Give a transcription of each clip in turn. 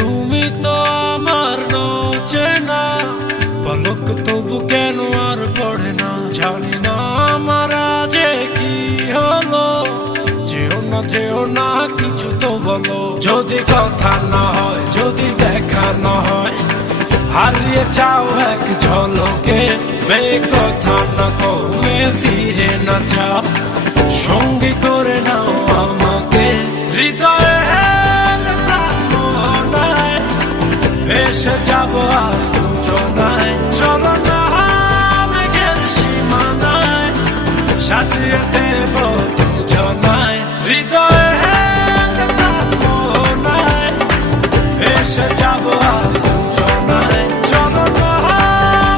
তুমি তো আমার চেনা পলক, তবু কেন আর পড়ে না? জানি না আমার যে কি হলো। যেও না কিছু তো বলো। যদি কথা না হয়, যদি দেখা না হয়, হারিয়ে যাও এক ঝলকে। কথা না কমে ফিরে না যাও, সঙ্গী করে নাও আমাকে। হৃদয়ে ভেসে যাবো আজ দুজনায়। চলো না মেঘের সীমানায়, সাজিয়ে দেব দুজনায়। হৃদয়ে ভেসে যাবো আজ দুজনায়। চলো না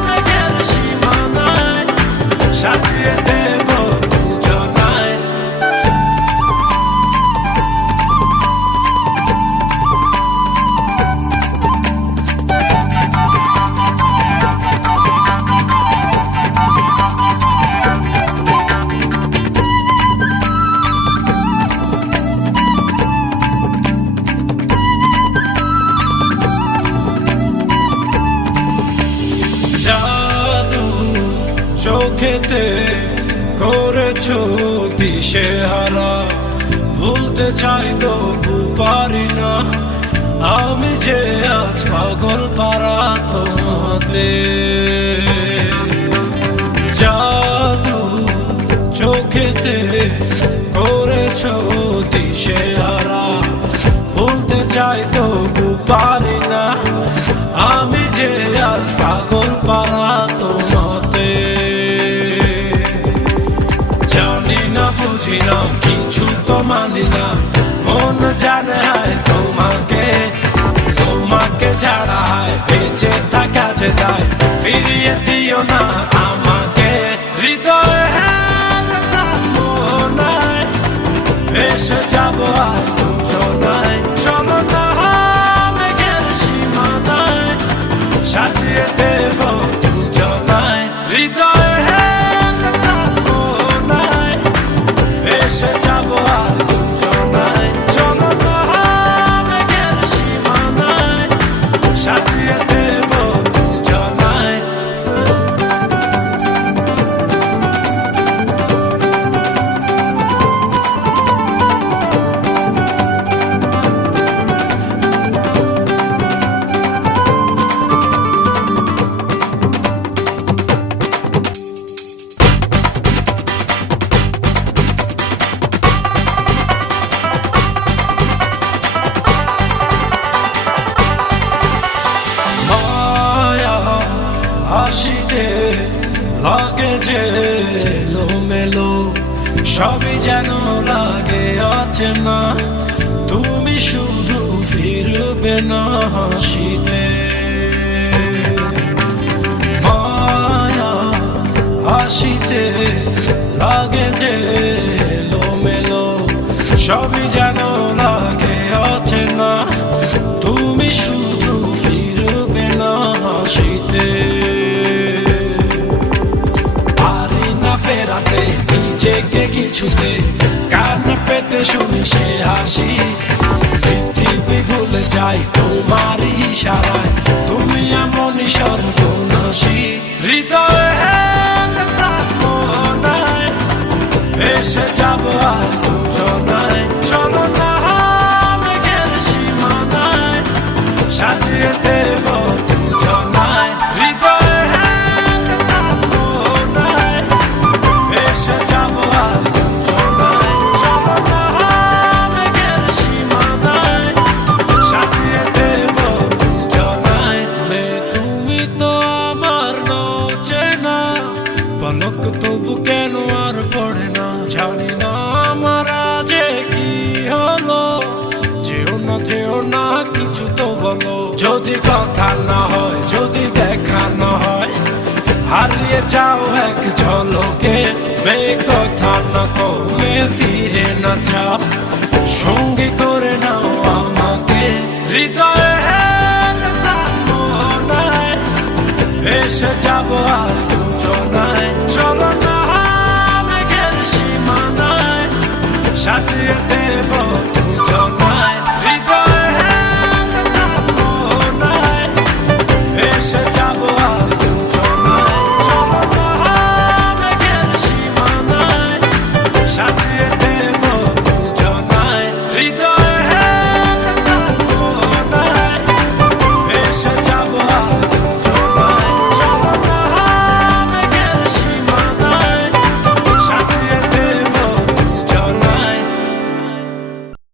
মেঘের সীমানায়, সাজিয়ে দেব দুজনায়। জাদু চোখেতে করেছো দিশেহারা, ভুলতে চাই তবু পারি না। আমি যে আজ পাগল পারা তোমাতে। জাদু চোখেতে করেছো দিশেহারা, ভুলতে চাই তবু পারি না। আমি যে আজ পাগল পারা তোমাতে। জানি না বুঝি না কিছু তো মানি না, মন জানে হায় তোমাকে। তোমাকে ছাড়া হায় বেঁচে থাকা যে দায়, ফিরিয়ে দিও না আমাকে। হৃদয়ে মনায় ভেসে যাবো আজ দুজনায়। চলো না মেঘের সীমানায়, সাজিয়ে দেব দুজনায়। হৃদয়ে মনায় ভেসে যাবো আজ দুজনায়। চলো না মেঘের সীমানায়, সাজিয়ে দেব দুজনায়। হাসিতে লাগে যে এলোমেলো, সবই যেন লাগে অচেনা। তুমি শুধু ফিরবে না হাসিতে। মায়া হাসিতে লাগে যে এলোমেলো, সবই যেন লাগে অচেনা। তুমি শুধু ফিরবে না হাসিতে। নিজেকে কিছুতে কান পেতে শুনি সে হাসি, পৃথিবী ভুলে যাই তোমার ইশারায়। তুমি এমনই সর্বনাশী। হৃদয়ে মনায় ভেসে যাবো আজ দুজনায়। চলো না মেঘের সীমানায়, সাজিয়ে দেব দুজনায়। হৃদয়ে পলক, তবু কেন আর পড়ে না? জানি না আমার যে কি হলো। যেও না কিছু তো বলো। যদি কথা না হয়, যদি দেখা না হয়, হারিয়ে যাও এক ঝলকে। কথা না কমে ফিরে না যাও, সঙ্গী করে নাও আমাকে। হৃদয়ে ভেসে যাবো আজ দুজনায়। চলো না মেঘের সীমানায়, সাজিয়ে দেব